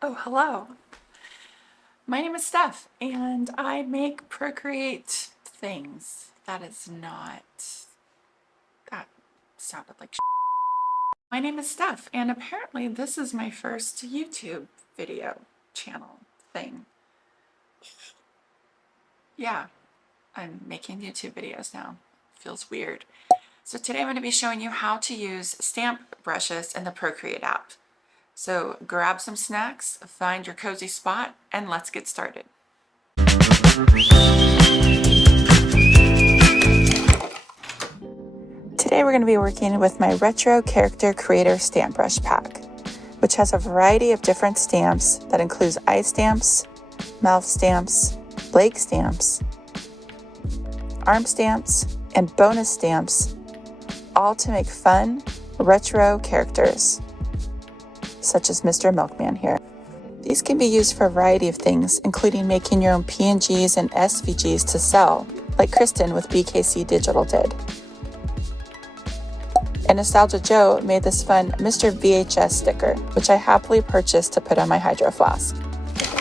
Oh, hello. My name is Steph, and I make Procreate things. That sounded like My name is Steph, and apparently this is my first YouTube video channel thing. Yeah, I'm making YouTube videos now. Feels weird. So today I'm going to be showing you how to use stamp brushes in the Procreate app. So grab some snacks, find your cozy spot, and let's get started. Today we're going to be working with my Retro Character Creator Stamp Brush Pack, which has a variety of different stamps that includes eye stamps, mouth stamps, leg stamps, arm stamps, and bonus stamps, all to make fun, retro characters, such as Mr. Milkman here. These can be used for a variety of things, including making your own PNGs and SVGs to sell, like Kristen with BKC Digital did. And Nostalgia Joe made this fun Mr. VHS sticker, which I happily purchased to put on my Hydro Flask. So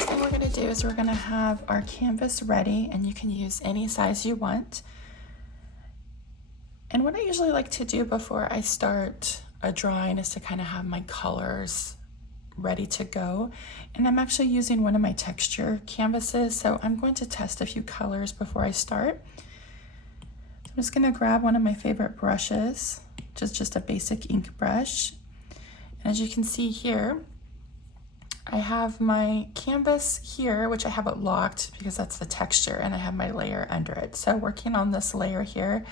what we're going to do is we're going to have our canvas ready, and you can use any size you want. And what I usually like to do before I start a drawing is to kind of have my colors ready to go. And I'm actually using one of my texture canvases, so I'm going to test a few colors before I start. So I'm just going to grab one of my favorite brushes, which is just a basic ink brush. And as you can see here, I have my canvas here, which I have it locked because that's the texture, and I have my layer under it. So working on this layer here,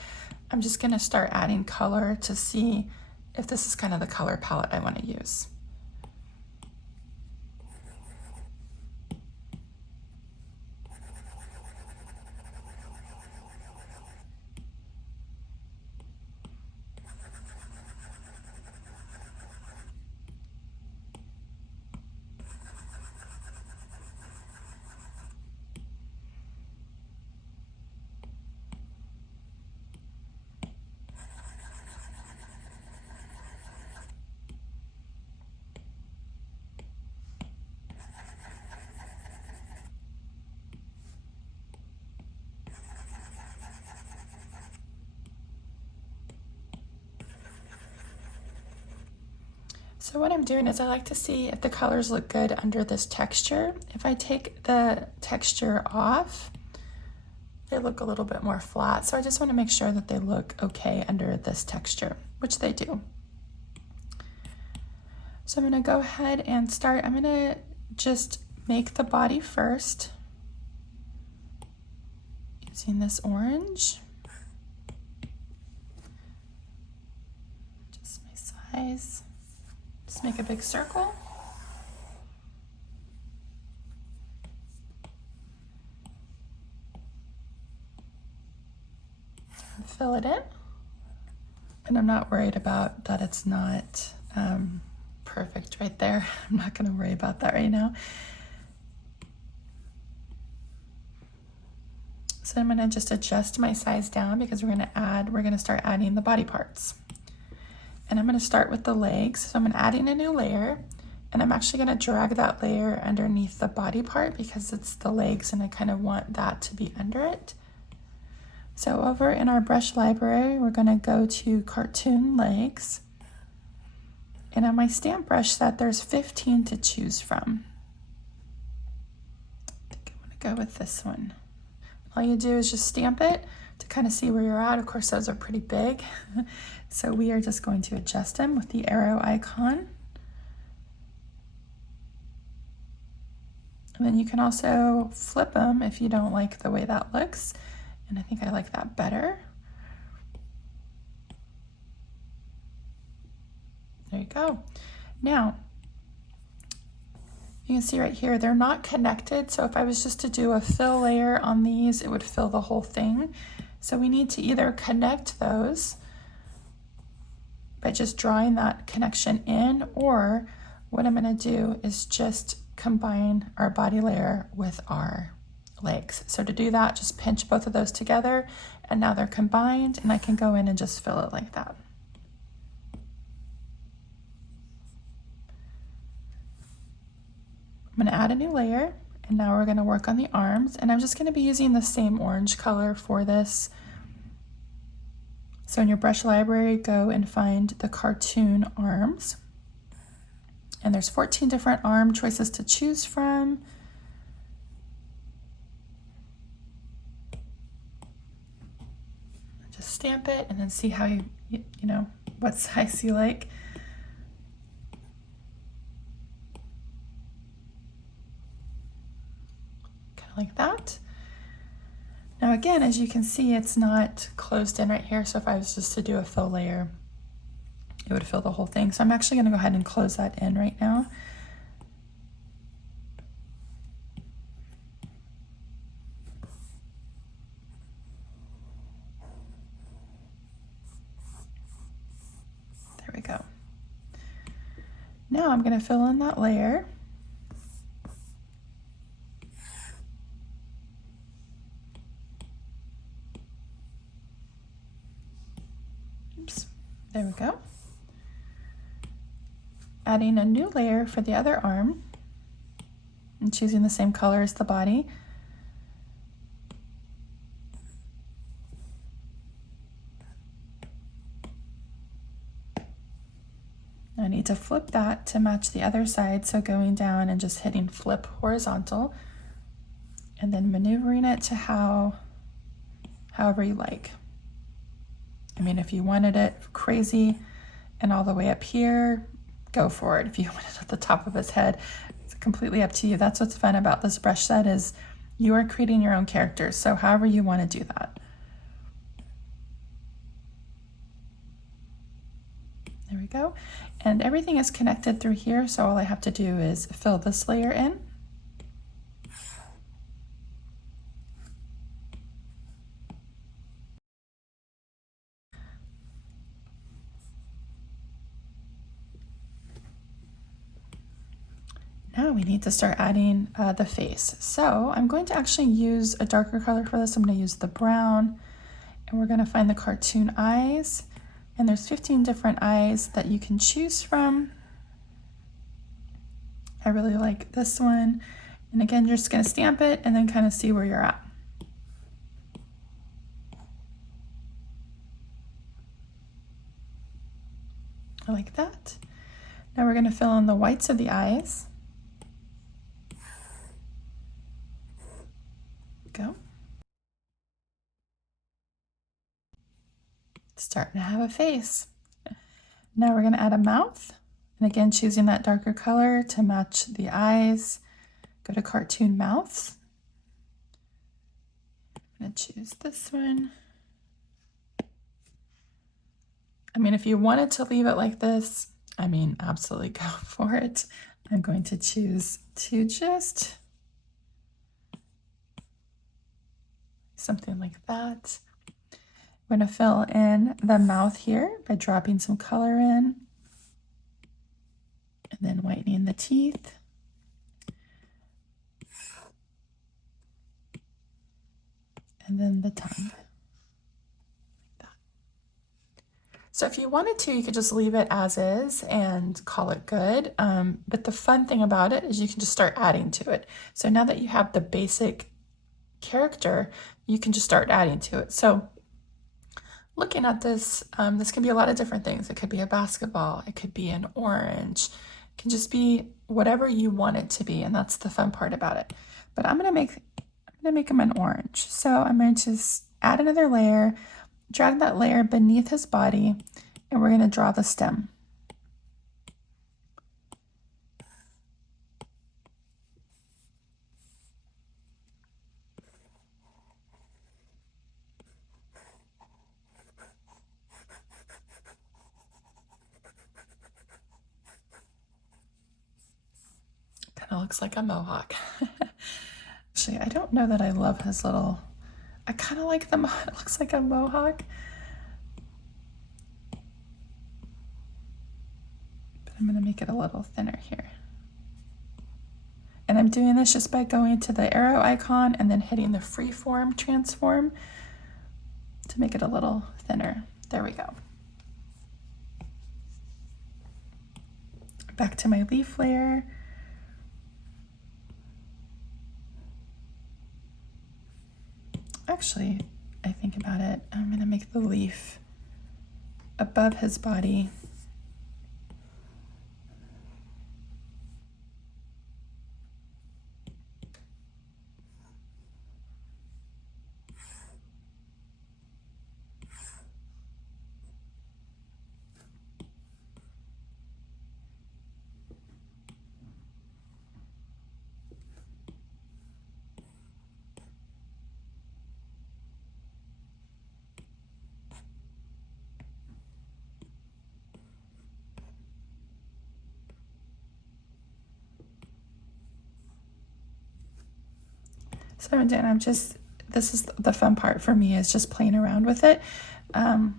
I'm just going to start adding color to see if this is kind of the color palette I want to use. So what I'm doing is I like to see if the colors look good under this texture. If I take the texture off, they look a little bit more flat. So I just want to make sure that they look okay under this texture, which they do. So I'm going to go ahead and start. I'm going to just make the body first using this orange. Just my size. Just make a big circle. And fill it in. And I'm not worried about that it's not perfect right there. I'm not going to worry about that right now. So I'm going to just adjust my size down because we're going to start adding the body parts. And I'm going to start with the legs. So I'm adding a new layer, and I'm actually going to drag that layer underneath the body part because it's the legs and I kind of want that to be under it. So over in our brush library, we're going to go to cartoon legs. And on my stamp brush set, there's 15 to choose from. I think I want to go with this one. All you do is just stamp it to kind of see where you're at. Of course, those are pretty big. So we are just going to adjust them with the arrow icon. And then you can also flip them if you don't like the way that looks. And I think I like that better. There you go. Now, you can see right here, they're not connected. So if I was just to do a fill layer on these, it would fill the whole thing. So we need to either connect those by just drawing that connection in, or what I'm going to do is just combine our body layer with our legs. So to do that, just pinch both of those together, and now they're combined, and I can go in and just fill it like that. I'm going to add a new layer, and now we're going to work on the arms, and I'm just going to be using the same orange color for this. So in your brush library, go and find the cartoon arms. And there's 14 different arm choices to choose from. Just stamp it and then see how you know, what size you like. Kind of like that. Now again, as you can see, it's not closed in right here. So if I was just to do a fill layer, it would fill the whole thing. So I'm actually going to go ahead and close that in right now. There we go. Now I'm going to fill in that layer. Oops, there we go. Adding a new layer for the other arm and choosing the same color as the body. I need to flip that to match the other side, so going down and just hitting flip horizontal and then maneuvering it to however you like. I mean, if you wanted it crazy and all the way up here, go for it. If you want it at the top of his head, it's completely up to you. That's what's fun about this brush set, is you are creating your own characters. So however you want to do that. There we go. And everything is connected through here. So all I have to do is fill this layer in. Now we need to start adding the face. So I'm going to actually use a darker color for this. I'm going to use the brown, and we're going to find the cartoon eyes. And there's 15 different eyes that you can choose from. I really like this one. And again, you're just going to stamp it and then kind of see where you're at. I like that. Now we're going to fill in the whites of the eyes. Go. Starting to have a face. Now we're going to add a mouth, and again choosing that darker color to match the eyes. Go to cartoon mouths. I'm going to choose this one. I mean, if you wanted to leave it like this, I mean, absolutely go for it. I'm going to choose to just something like that. I'm going to fill in the mouth here by dropping some color in and then whitening the teeth. And then the tongue. Like that. So if you wanted to, you could just leave it as is and call it good. But the fun thing about it is you can just start adding to it. So now that you have the basic character, you can just start adding to it. So looking at this, this can be a lot of different things. It could be a basketball, it could be an orange, it can just be whatever you want it to be, and that's the fun part about it. But I'm gonna make him an orange. So I'm going to just add another layer, drag that layer beneath his body, and we're gonna draw the stem. Kind of looks like a mohawk. Actually, I don't know that I love his little, I kind of like the, it looks like a mohawk. But I'm going to make it a little thinner here. And I'm doing this just by going to the arrow icon and then hitting the freeform transform to make it a little thinner. There we go. Back to my leaf layer. actually, I think about it, I'm gonna make the leaf above his body. So I'm just, this is the fun part for me, is just playing around with it. And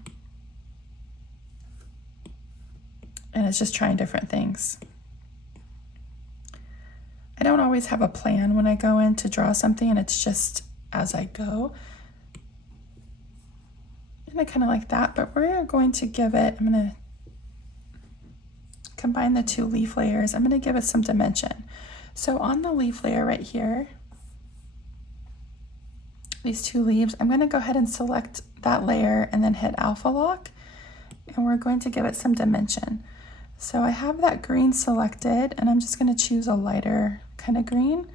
it's just trying different things. I don't always have a plan when I go in to draw something, and it's just as I go. And I kind of like that, but we're going to give it, I'm going to combine the two leaf layers. I'm going to give it some dimension. So on the leaf layer right here, these two leaves, I'm going to go ahead and select that layer and then hit alpha lock, and we're going to give it some dimension. So I have that green selected, and I'm just going to choose a lighter kind of green.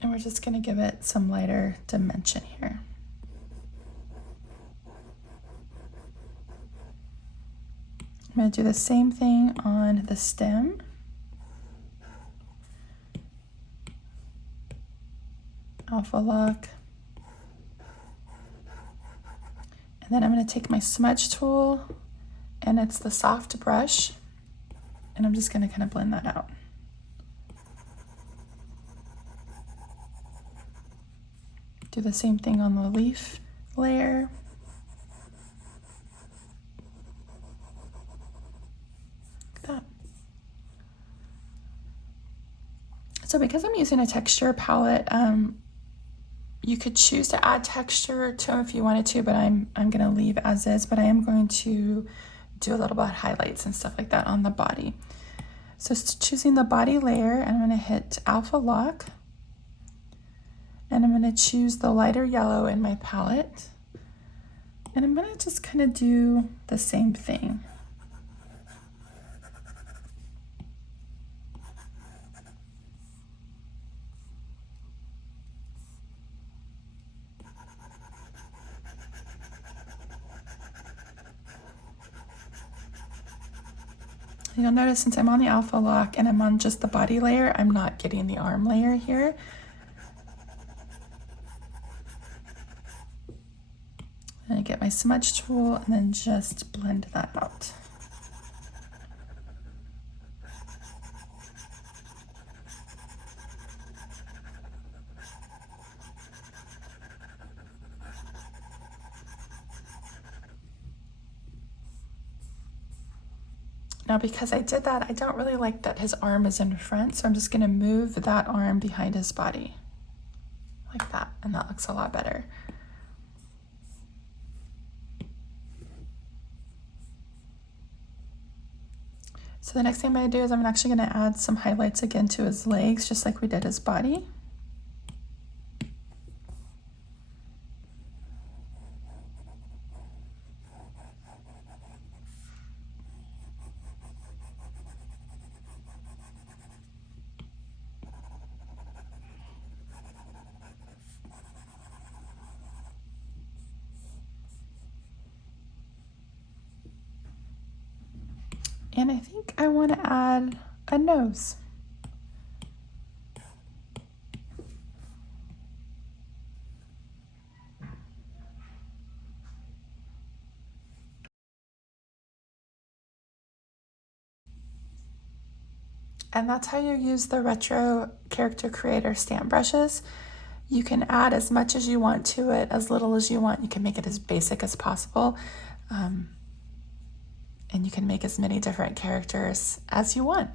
And we're just going to give it some lighter dimension here. I'm going to do the same thing on the stem. Alpha lock. And then I'm going to take my smudge tool, and it's the soft brush, and I'm just going to kind of blend that out. Do the same thing on the leaf layer. Like that. So because I'm using a texture palette, you could choose to add texture to them if you wanted to, but I'm going to leave as is, but I am going to do a little bit of highlights and stuff like that on the body. So choosing the body layer, I'm going to hit alpha lock, and I'm going to choose the lighter yellow in my palette, and I'm going to just kind of do the same thing. You'll notice since I'm on the alpha lock and I'm on just the body layer, I'm not getting the arm layer here. And I get my smudge tool and then just blend that out. Now, because I did that, I don't really like that his arm is in front, so I'm just going to move that arm behind his body like that, and that looks a lot better. So the next thing I'm going to do is I'm actually going to add some highlights again to his legs, just like we did his body. And I think I want to add a nose. And that's how you use the retro character creator stamp brushes. You can add as much as you want to it, as little as you want. You can make it as basic as possible. And you can make as many different characters as you want.